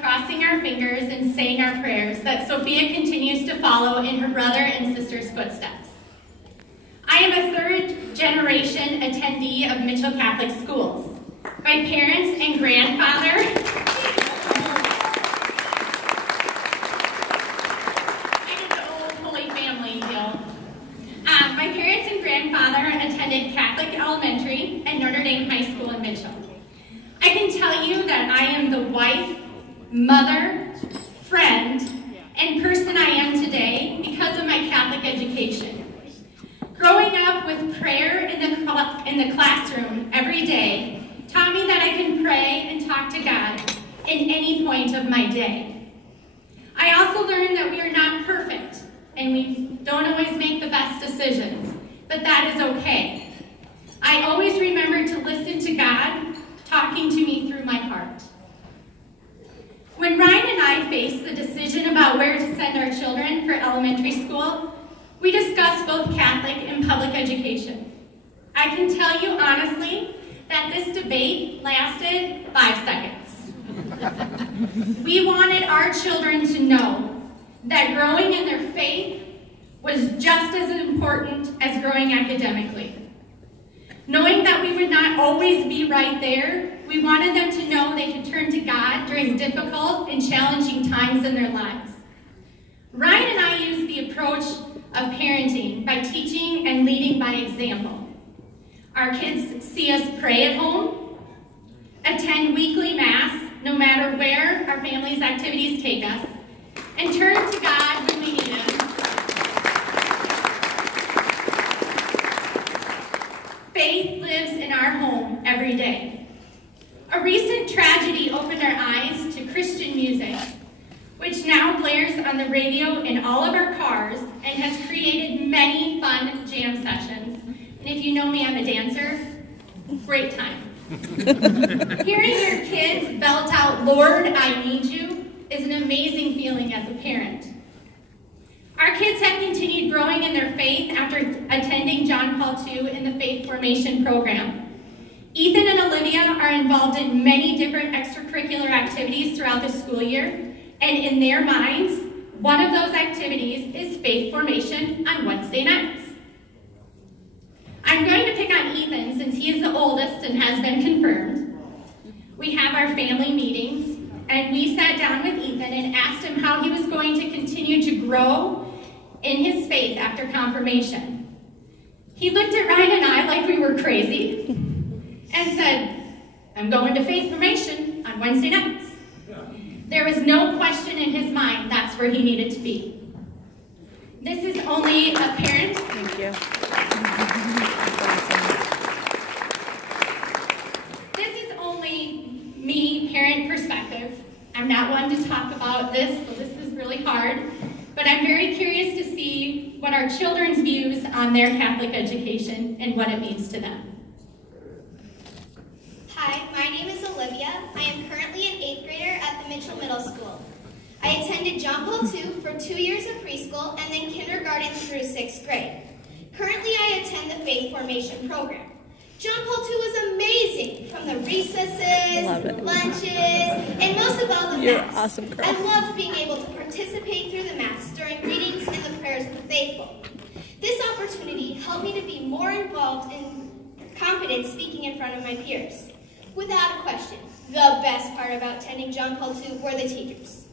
crossing our fingers and saying our prayers that Sophia continues to follow in her brother and sister's footsteps. I am a third-generation attendee of Mitchell Catholic Schools. My parents and grandfather attended Catholic Elementary and Notre Dame High School in Mitchell. I can tell you that I am the wife, mother, friend, and person I am today because of my Catholic education. Growing up with prayer in the classroom every day taught me that I can pray and talk to God in any point of my day. I also learned that we are not perfect and we don't always make the best decisions, but that is okay. I always remember to listen to God talking to me through my heart. When Ryan and I faced the decision about where to send our children for elementary school, we discussed both Catholic and public education. I can tell you honestly that this debate lasted 5 seconds. We wanted our children to know that growing in their faith was just as important as growing academically. Knowing that we would not always be right there, we wanted them to know they could turn to God during difficult and challenging times in their lives. Ryan and I use the approach of parenting by teaching and leading by example. Our kids see us pray at home, attend weekly Mass, no matter where our family's activities take us, and turn to God when we need Him. Faith lives in our home every day. A recent tragedy opened our eyes to Christian music, which now blares on the radio in all of our cars and has created many fun jam sessions. And if you know me, I'm a dancer. Great time. Hearing your kids belt out, "Lord, I need you," is an amazing feeling as a parent. Our kids have continued growing in their faith after attending John Paul II in the Faith Formation Program. Ethan and Olivia are involved in many different extracurricular activities throughout the school year, and in their minds, one of those activities is Faith Formation on Wednesday nights. I'm going to pick on Ethan since he is the oldest and has been confirmed. We have our family meetings, and we sat down with Ethan and asked him how he was going to continue to grow in his faith after confirmation. He looked at Ryan and I like we were crazy and said, "I'm going to Faith Formation on Wednesday nights." There was no question in his mind that's where he needed to be. This is only a parent. Thank you. This is only me, parent perspective. I'm not one to talk about this, so this is really hard. But I'm very curious to see what our children's views on their Catholic education and what it means to them. Hi, my name is Olivia. I am currently an 8th grader at the Mitchell Middle School. I attended John Paul II for 2 years of preschool and then kindergarten through 6th grade. Currently, I attend the Faith Formation Program. John Paul II was amazing, from the recesses, lunches, and most of all the Mass. Awesome, girl. I loved being able to participate through the Mass during readings and the prayers of the faithful. This opportunity helped me to be more involved and confident speaking in front of my peers. Without a question, the best part about attending John Paul II were the teachers.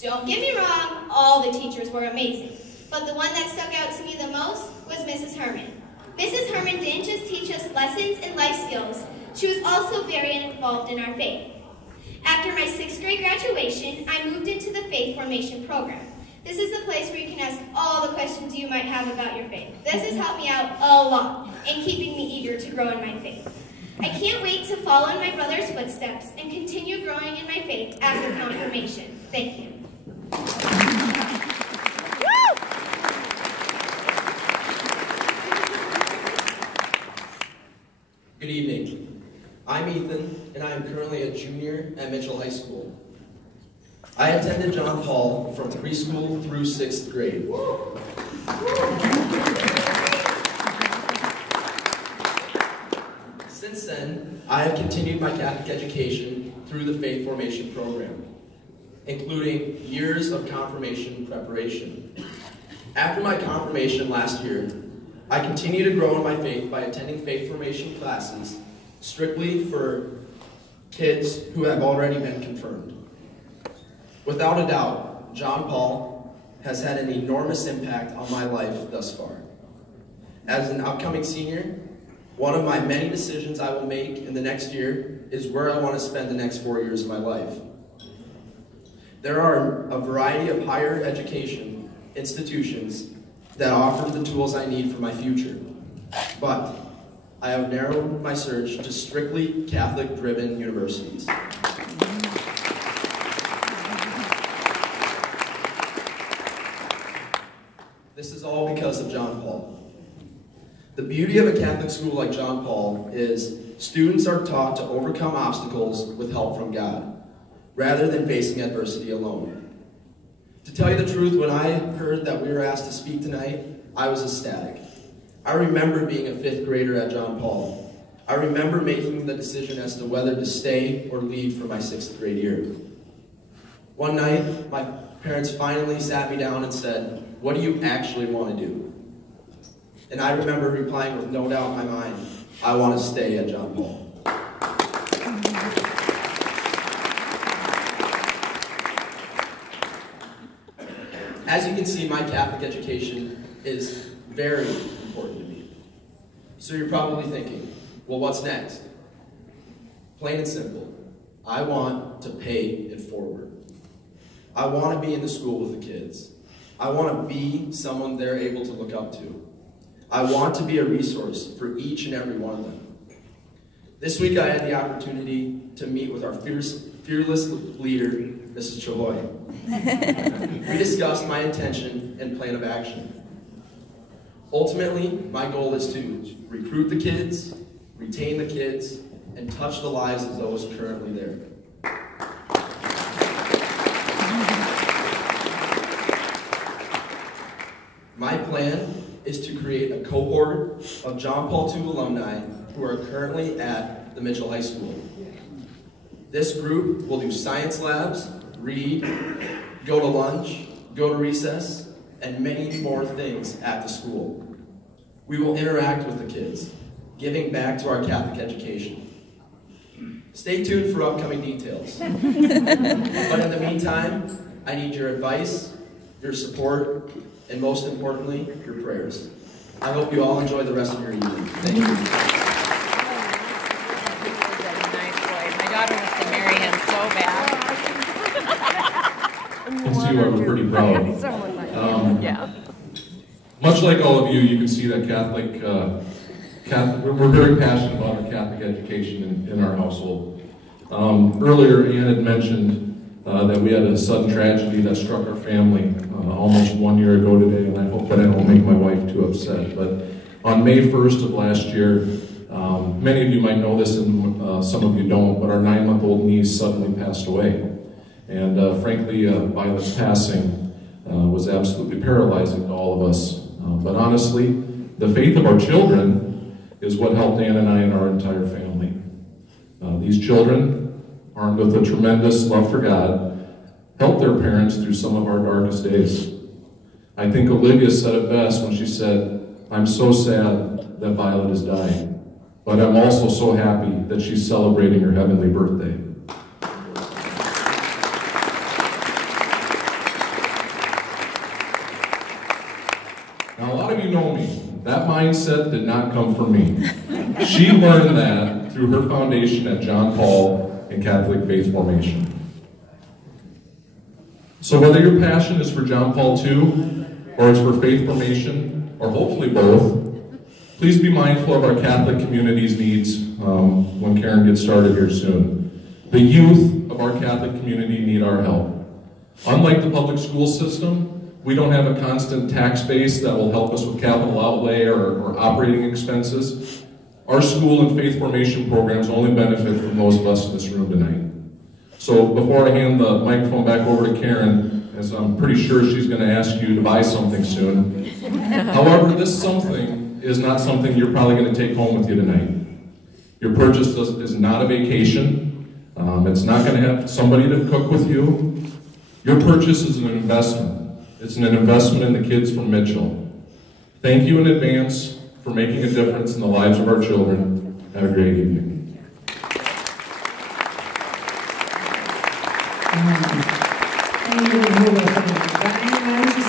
Don't get me wrong, all the teachers were amazing, but the one that stuck out to me the most was Mrs. Herman. Mrs. Herman didn't just teach us lessons and life skills, she was also very involved in our faith. After my 6th grade graduation, I moved into the Faith Formation Program. This is the place where you can ask all the questions you might have about your faith. This has helped me out a lot in keeping me eager to grow in my faith. I can't wait to follow in my brother's footsteps and continue growing in my faith after confirmation. Thank you. Good evening. I'm Ethan, and I am currently a junior at Mitchell High School. I attended John Paul from preschool through 6th grade. Since then, I have continued my Catholic education through the Faith Formation Program. including years of confirmation preparation. After my confirmation last year, I continue to grow in my faith by attending faith formation classes strictly for kids who have already been confirmed. Without a doubt, John Paul has had an enormous impact on my life thus far. As an upcoming senior, one of my many decisions I will make in the next year is where I want to spend the next 4 years of my life. There are a variety of higher education institutions that offer the tools I need for my future, but I have narrowed my search to strictly Catholic-driven universities. This is all because of John Paul. The beauty of a Catholic school like John Paul is students are taught to overcome obstacles with help from God, rather than facing adversity alone. To tell you the truth, when I heard that we were asked to speak tonight, I was ecstatic. I remember being a 5th grader at John Paul. I remember making the decision as to whether to stay or leave for my 6th grade year. One night, my parents finally sat me down and said, "What do you actually want to do?" And I remember replying with no doubt in my mind, "I want to stay at John Paul." As you can see, my Catholic education is very important to me. So you're probably thinking, well, what's next? Plain and simple, I want to pay it forward. I want to be in the school with the kids. I want to be someone they're able to look up to. I want to be a resource for each and every one of them. This week I had the opportunity to meet with our fearless leader, Mrs. Chahoy. We discussed my intention and plan of action. Ultimately, my goal is to recruit the kids, retain the kids, and touch the lives of those currently there. My plan is to create a cohort of John Paul II alumni who are currently at the Mitchell High School. This group will do science labs, read, go to lunch, go to recess, and many more things at the school. We will interact with the kids, giving back to our Catholic education. Stay tuned for upcoming details. But in the meantime, I need your advice, your support, and most importantly, your prayers. I hope you all enjoy the rest of your evening. Thank you. My daughter wants to marry him so bad. You can see why we're pretty proud. Yeah. Much like all of you, you can see that we're very passionate about our Catholic education in our household. Earlier, Ian had mentioned that we had a sudden tragedy that struck our family almost 1 year ago today, and I hope that I don't make my wife too upset. But on May 1st of last year, many of you might know this and some of you don't, but our 9-month-old niece suddenly passed away. And frankly, Violet's passing was absolutely paralyzing to all of us. But honestly, the faith of our children is what helped Ann and I and our entire family. These children, armed with a tremendous love for God, helped their parents through some of our darkest days. I think Olivia said it best when she said, "I'm so sad that Violet is dying, but I'm also so happy that she's celebrating her heavenly birthday." Now, a lot of you know me. That mindset did not come from me. She learned that through her foundation at John Paul and Catholic Faith Formation. So whether your passion is for John Paul II, or it's for faith formation, or hopefully both, please be mindful of our Catholic community's needs when Karen gets started here soon. The youth of our Catholic community need our help. Unlike the public school system, we don't have a constant tax base that will help us with capital outlay or operating expenses. Our school and faith formation programs only benefit from those of us in this room tonight. So before I hand the microphone back over to Karen, as I'm pretty sure she's going to ask you to buy something soon. However, this something is not something you're probably going to take home with you tonight. Your purchase is not a vacation. It's not going to have somebody to cook with you. Your purchase is an investment. It's an investment in the kids from Mitchell. Thank you in advance for making a difference in the lives of our children. Have a great evening. Thank you.